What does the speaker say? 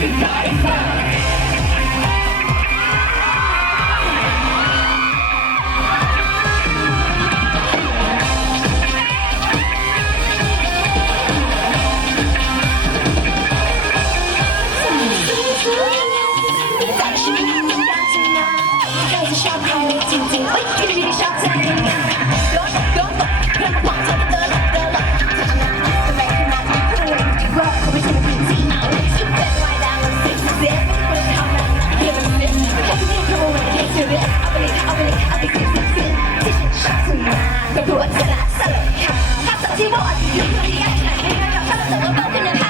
Everybody's fine. ตำรวจกระดาสลดค่าพสับที่ว่าอ่อนอยู่ที่ไหนไม่ใช่เราเสมอว่าบ้านเป็นยัง